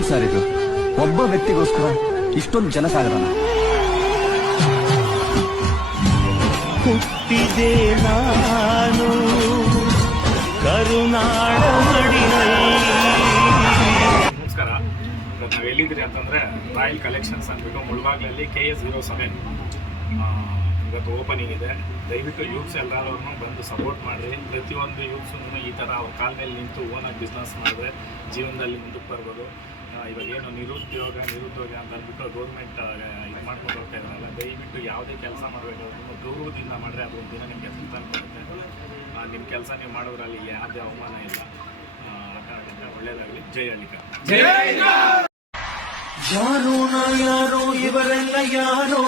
ಏನ್ ಸರ್ ಇದು? ಒಬ್ಬ ವ್ಯಕ್ತಿಗೋಸ್ಕರ ಇಷ್ಟೊಂದು ಜನಸಾಗರನ? ಹುಟ್ಟಿದೆ ನಾನು ಕರುನಾಡ ನಮಸ್ಕಾರ. ನಾವು ಎಲ್ಲಿದ್ದೀರಿ ಅಂತಂದರೆ ರಾಯಲ್ ಕಲೆಕ್ಷನ್ಸ್ ಅಂದ್ಬಿಟ್ಟು ಮುಳಬಾಗ್ಲಲ್ಲಿ KS07 ಇವತ್ತು ಓಪನಿಂಗ್ ಇದೆ. ದಯವಿಟ್ಟು ಯೂತ್ಸ್ ಎಲ್ಲರೂ ಬಂದು ಸಪೋರ್ಟ್ ಮಾಡಿರಿ. ಪ್ರತಿಯೊಂದು ಯೂತ್ಸೂ ಈ ಥರ ಅವ್ರ ಕಾಲ ಮೇಲೆ ನಿಂತು ಓನಾಗಿ ಬಿಸ್ನೆಸ್ ಮಾಡಿದ್ರೆ ಜೀವನದಲ್ಲಿ ಮುಂದಕ್ಕೆ ಬರ್ಬೋದು. ಇವಾಗೇನು ನಿರುದ್ಯೋಗ ಅಂತ ಅಂದ್ಬಿಟ್ಟು ಗೌರ್ಮೆಂಟ್ ಇದು ಮಾಡ್ಕೊಂಡು ಹೋಗ್ತಾ ಇದ್ದಾರಲ್ಲ, ದಯವಿಟ್ಟು ಯಾವುದೇ ಕೆಲಸ ಮಾಡಬೇಕಾದ್ರೂ ಗೌರವದಿಂದ ಮಾಡಿದ್ರೆ ಅದೊಂದು ದಿನ ನಿಮ್ಮ ಕೆಲಸ ತಂದುಕೊಡುತ್ತೆ. ನಿಮ್ಮ ಕೆಲಸ ನೀವು ಮಾಡೋದ್ರಲ್ಲಿ ಯಾವುದೇ ಅವಮಾನ ಇಲ್ಲ. ಆ ಕಾರಣದಿಂದ ಒಳ್ಳೆಯದಾಗಲಿ. ಜೈ ಹಳ್ಳಿಕ. ಯಾರೋ ನಾ ಯಾರೋ ಇವರೆಲ್ಲ ಯಾರೋ